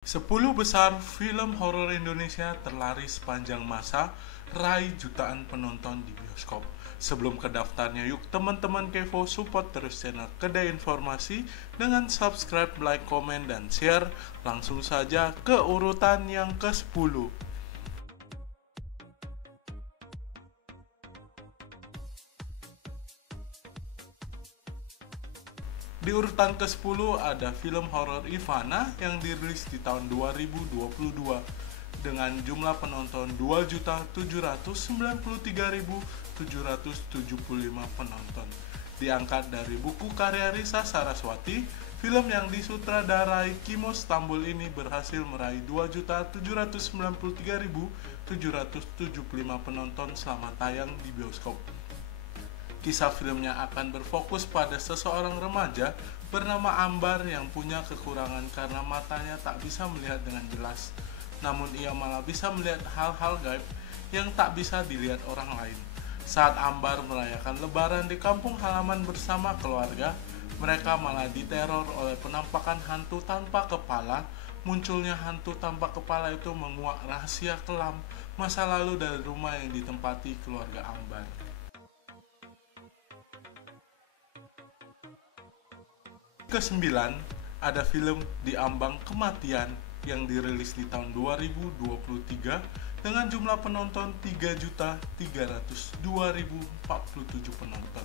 10 besar film horor Indonesia terlaris sepanjang masa, raih jutaan penonton di bioskop. Sebelum ke daftarnya, yuk teman-teman Kevo support terus channel Kedai Informasi dengan subscribe, like, komen, dan share. Langsung saja ke urutan yang ke-10. Di urutan ke-10 ada film horor Ivana yang dirilis di tahun 2022 dengan jumlah penonton 2.793.775 penonton. Diangkat dari buku karya Risa Saraswati, film yang disutradarai Kimo Stambul ini berhasil meraih 2.793.775 penonton selama tayang di bioskop. Kisah filmnya akan berfokus pada seseorang remaja bernama Ambar yang punya kekurangan karena matanya tak bisa melihat dengan jelas. Namun ia malah bisa melihat hal-hal gaib yang tak bisa dilihat orang lain. Saat Ambar merayakan lebaran di kampung halaman bersama keluarga, mereka malah diteror oleh penampakan hantu tanpa kepala. Munculnya hantu tanpa kepala itu menguak rahasia kelam masa lalu dari rumah yang ditempati keluarga Ambar. Ke-9 ada film Di Ambang Kematian yang dirilis di tahun 2023 dengan jumlah penonton 3.302.047 penonton.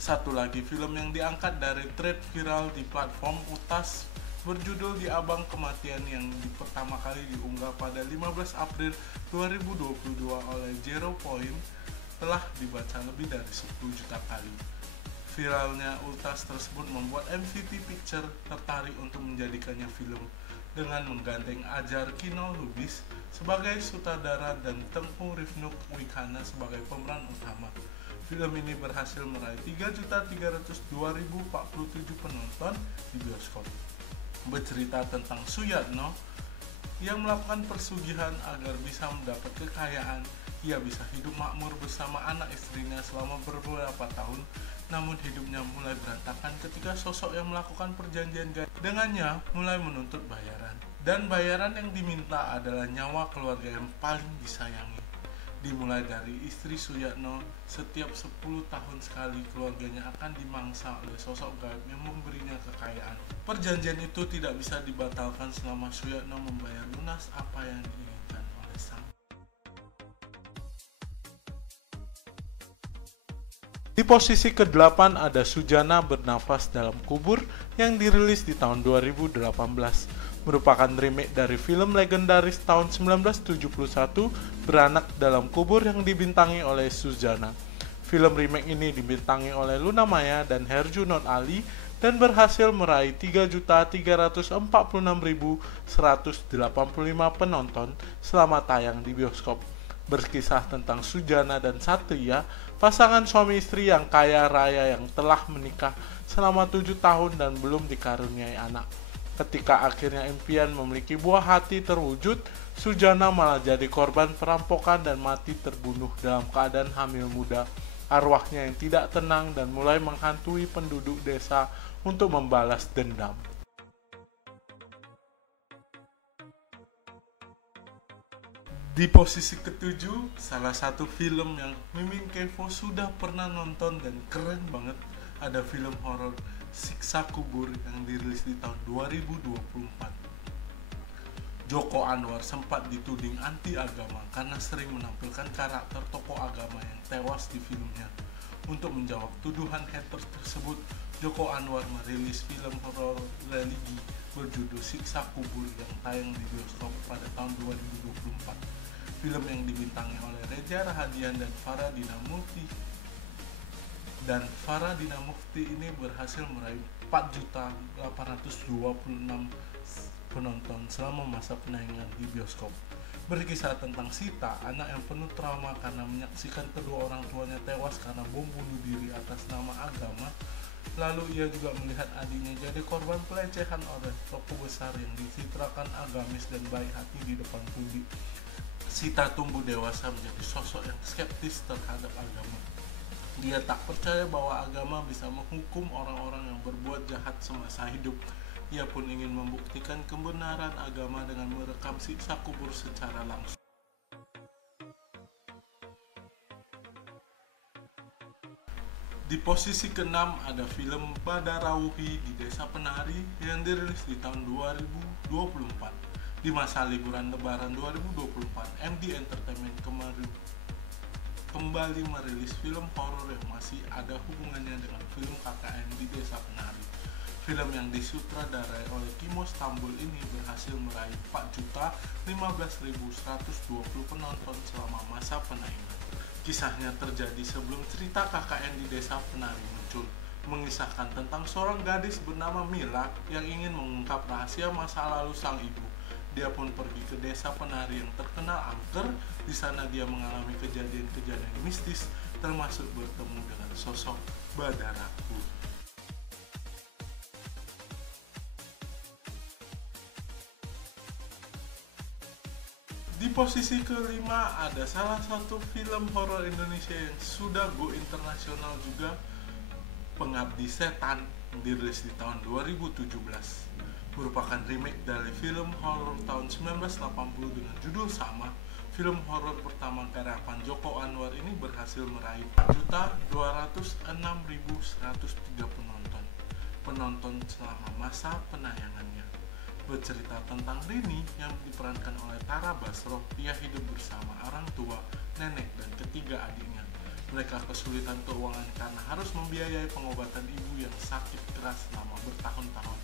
Satu lagi film yang diangkat dari thread viral di platform Utas berjudul Di Ambang Kematian yang pertama kali diunggah pada 15 April 2022 oleh Zero Point telah dibaca lebih dari 10 juta kali. Viralnya Ultas tersebut membuat MVT Picture tertarik untuk menjadikannya film dengan menggandeng Ajar Kino Lubis sebagai sutradara dan Tengku Rifnuk Wikana sebagai pemeran utama. Film ini berhasil meraih 3.302.047 penonton di bioskop. Bercerita tentang Suyatno yang melakukan persugihan agar bisa mendapat kekayaan. Ia bisa hidup makmur bersama anak istrinya selama beberapa tahun, namun hidupnya mulai berantakan ketika sosok yang melakukan perjanjian gaib dengannya mulai menuntut bayaran. Dan bayaran yang diminta adalah nyawa keluarga yang paling disayangi. Dimulai dari istri Suyatno, setiap 10 tahun sekali keluarganya akan dimangsa oleh sosok gaib yang memberinya kekayaan. Perjanjian itu tidak bisa dibatalkan selama Suyatno membayar lunas apa yang diinginkan oleh sang. Di posisi ke-8 ada Sujana Bernafas Dalam Kubur yang dirilis di tahun 2018. Merupakan remake dari film legendaris tahun 1971 Beranak Dalam Kubur yang dibintangi oleh Sujana. Film remake ini dibintangi oleh Luna Maya dan Herjunot Ali dan berhasil meraih 3.346.185 penonton selama tayang di bioskop. Berkisah tentang Sujana dan Satria, pasangan suami istri yang kaya raya yang telah menikah selama 7 tahun dan belum dikaruniai anak. Ketika akhirnya impian memiliki buah hati terwujud, Sujana malah jadi korban perampokan dan mati terbunuh dalam keadaan hamil muda. Arwahnya yang tidak tenang dan mulai menghantui penduduk desa untuk membalas dendam. Di posisi ke-7, salah satu film yang Mimin Kevo sudah pernah nonton dan keren banget, ada film horor Siksa Kubur yang dirilis di tahun 2024. Joko Anwar sempat dituding anti agama karena sering menampilkan karakter tokoh agama yang tewas di filmnya. Untuk menjawab tuduhan haters tersebut, Joko Anwar merilis film horor religi berjudul Siksa Kubur yang tayang di bioskop pada tahun 2024. Film yang dibintangi oleh Reza Rahadian dan Faradina Mufti. Dan Faradina Mufti ini berhasil meraih 4.826 penonton selama masa penayangan di bioskop. Berkisah tentang Sita, anak yang penuh trauma karena menyaksikan kedua orang tuanya tewas karena bom bunuh diri atas nama agama. Lalu ia juga melihat adiknya jadi korban pelecehan oleh tokoh besar yang dicitrakan agamis dan baik hati di depan publik. Sita tumbuh dewasa menjadi sosok yang skeptis terhadap agama. Dia tak percaya bahwa agama bisa menghukum orang-orang yang berbuat jahat semasa hidup. Ia pun ingin membuktikan kebenaran agama dengan merekam siksa kubur secara langsung. Di posisi ke-6 ada film Badarauhi di Desa Penari yang dirilis di tahun 2024. Di masa liburan Lebaran 2024, MD Entertainment kembali merilis film horor yang masih ada hubungannya dengan film KKN di Desa Penari. Film yang disutradarai oleh Kimo Stambul ini berhasil meraih 4.015.120 penonton selama masa penayangan. Kisahnya terjadi sebelum cerita KKN di Desa Penari muncul, mengisahkan tentang seorang gadis bernama Mila yang ingin mengungkap rahasia masa lalu sang ibu. Dia pun pergi ke Desa Penari yang terkenal angker. Di sana dia mengalami kejadian-kejadian mistis, termasuk bertemu dengan sosok Badaraku. Di posisi kelima ada salah satu film horor Indonesia yang sudah go internasional juga, Pengabdi Setan, yang dirilis di tahun 2017. Merupakan remake dari film horor tahun 1980 dengan judul sama. Film horor pertama garapan Joko Anwar ini berhasil meraih 4.206.103 penonton selama masa penayangannya. Bercerita tentang Rini yang diperankan oleh Tara Basro. Ia hidup bersama orang tua, nenek, dan ketiga adiknya. Mereka kesulitan keuangan karena harus membiayai pengobatan ibu yang sakit keras selama bertahun-tahun.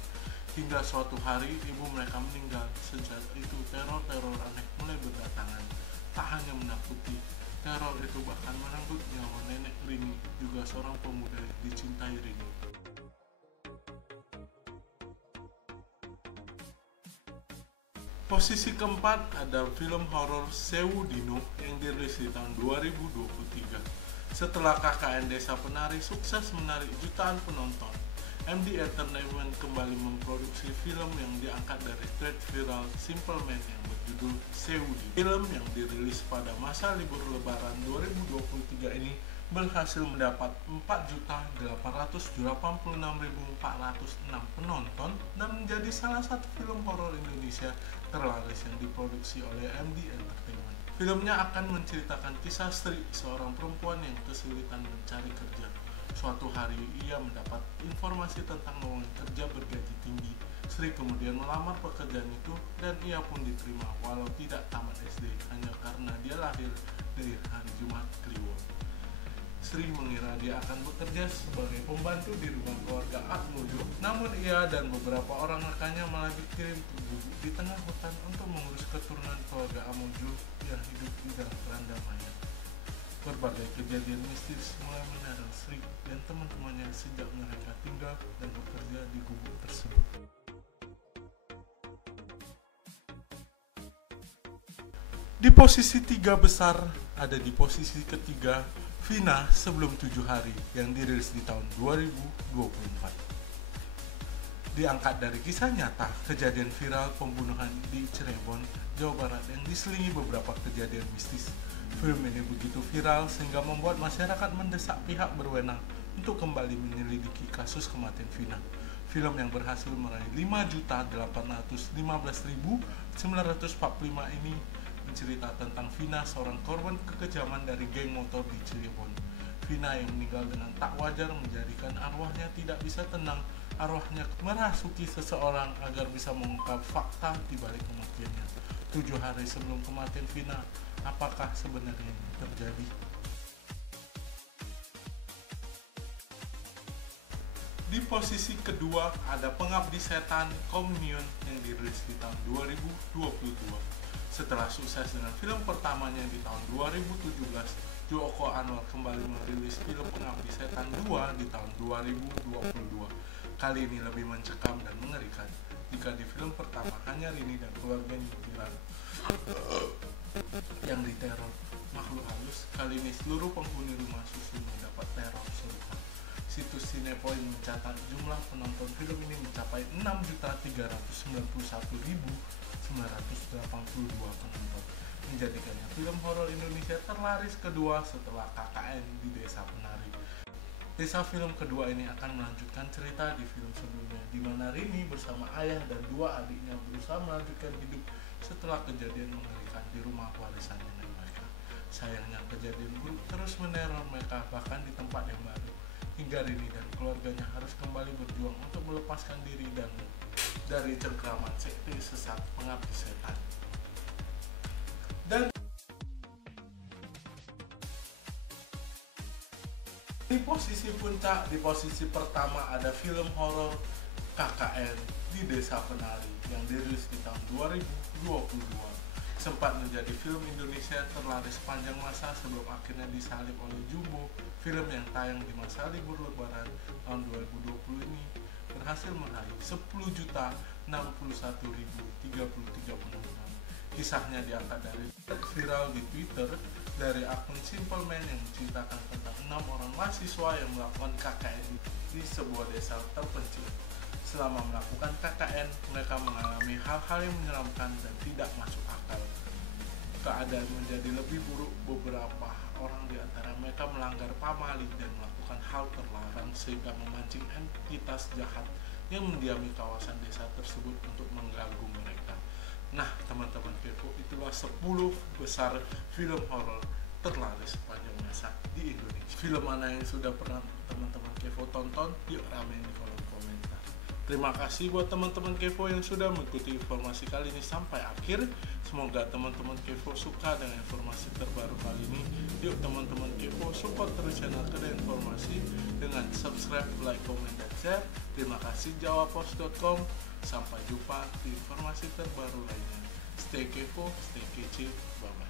Hingga suatu hari ibu mereka meninggal. Sejak itu teror-teror aneh mulai berdatangan. Tak hanya menakuti, teror itu bahkan merenggut nyawa nenek Rini, juga seorang pemuda yang dicintai Rini. Posisi keempat ada film horor Sewu Dino yang dirilis di tahun 2023. Setelah KKN Desa Penari sukses menarik jutaan penonton, MD Entertainment kembali memproduksi film yang diangkat dari thread viral Simple Man yang berjudul Sewu Dino. Film yang dirilis pada masa libur Lebaran 2023 ini berhasil mendapat 4.886.406 penonton dan menjadi salah satu film horor Indonesia terlaris yang diproduksi oleh MD Entertainment. Filmnya akan menceritakan kisah Sri, seorang perempuan yang kesulitan mencari kerja. Suatu hari ia mendapat informasi tentang lowongan kerja bergaji tinggi. Sri kemudian melamar pekerjaan itu dan ia pun diterima walau tidak tamat SD, hanya karena dia lahir dari hari Jumat Kliwon. Sri mengira dia akan bekerja sebagai pembantu di rumah keluarga Atmojo, namun ia dan beberapa orang rekannya malah dikirim ke gubuk di tengah hutan untuk mengurus keturunan keluarga Atmojo yang hidup di dalam keranda mayat. Berbagai kejadian mistis mulai menyerang Sri dan teman-temannya sejak mereka tinggal dan bekerja di gubuk tersebut. Di posisi 3 besar ada di posisi ketiga Vina Sebelum 7 Hari yang dirilis di tahun 2024. Diangkat dari kisah nyata kejadian viral pembunuhan di Cirebon, Jawa Barat yang diselingi beberapa kejadian mistis. Film ini begitu viral sehingga membuat masyarakat mendesak pihak berwenang untuk kembali menyelidiki kasus kematian Vina. Film yang berhasil meraih 5.815.945 ini mencerita tentang Vina, seorang korban kekejaman dari geng motor di Cirebon. Vina yang meninggal dengan tak wajar menjadikan arwahnya tidak bisa tenang. Arwahnya merasuki seseorang agar bisa mengungkap fakta di balik kematiannya. 7 hari sebelum kematian Vina, apakah sebenarnya yang terjadi? Di posisi kedua ada Pengabdi Setan Communion yang dirilis di tahun 2022. Setelah sukses dengan film pertamanya di tahun 2017, Joko Anwar kembali merilis film Pengabdi Setan 2 di tahun 2022. Kali ini lebih mencekam dan mengerikan. Jika di film pertama hanya Rini dan keluarganya yang diteror makhluk halus, kali ini seluruh penghuni rumah susun mendapat teror serupa. Situs Cinepoint mencatat jumlah penonton film ini mencapai 6.391.982 penonton, menjadikannya film horor Indonesia terlaris kedua setelah KKN di Desa Penari. Desa film kedua ini akan melanjutkan cerita di film sebelumnya, di mana Rini bersama ayah dan dua adiknya berusaha melanjutkan hidup setelah kejadian mengerikan di rumah warisan nenek mereka. Sayangnya kejadian buruk terus meneror mereka bahkan di tempat yang baru, hingga Rini dan keluarganya harus kembali berjuang untuk melepaskan diri dan dari cengkraman sekte sesat pengabdi setan. Dan di posisi puncak, di posisi pertama ada film horor KKN di Desa Penari yang dirilis di tahun 2022. Sempat menjadi film Indonesia terlaris sepanjang masa sebelum akhirnya disalib oleh Jumbo. Film yang tayang di masa libur lebaran tahun 2020 ini berhasil meraih 10.061.033 penonton. Kisahnya diangkat dari viral di Twitter dari akun Simple Man yang menceritakan tentang 6 orang mahasiswa yang melakukan KKN di sebuah desa terpencil. Selama melakukan KKN, mereka mengalami hal-hal yang menyeramkan dan tidak masuk akal. Keadaan menjadi lebih buruk, beberapa orang di antara mereka melanggar pamali dan melakukan hal terlarang sehingga memancing entitas jahat yang mendiami kawasan desa tersebut untuk mengganggu mereka. Nah, teman-teman kepo, itulah 10 besar film horor terlaris sepanjang masa di Indonesia. Film mana yang sudah pernah teman-teman kepo tonton? Yuk ramein di kolom komentar. Terima kasih buat teman-teman kepo yang sudah mengikuti informasi kali ini sampai akhir. Semoga teman-teman kepo suka dengan informasi terbaru kali ini. Yuk teman-teman kepo, support terus channel Kedai Informasi dengan subscribe, like, komen, dan share. Terima kasih jawapos.com. Sampai jumpa di informasi terbaru lainnya. Stay kepo, stay kece, bye-bye.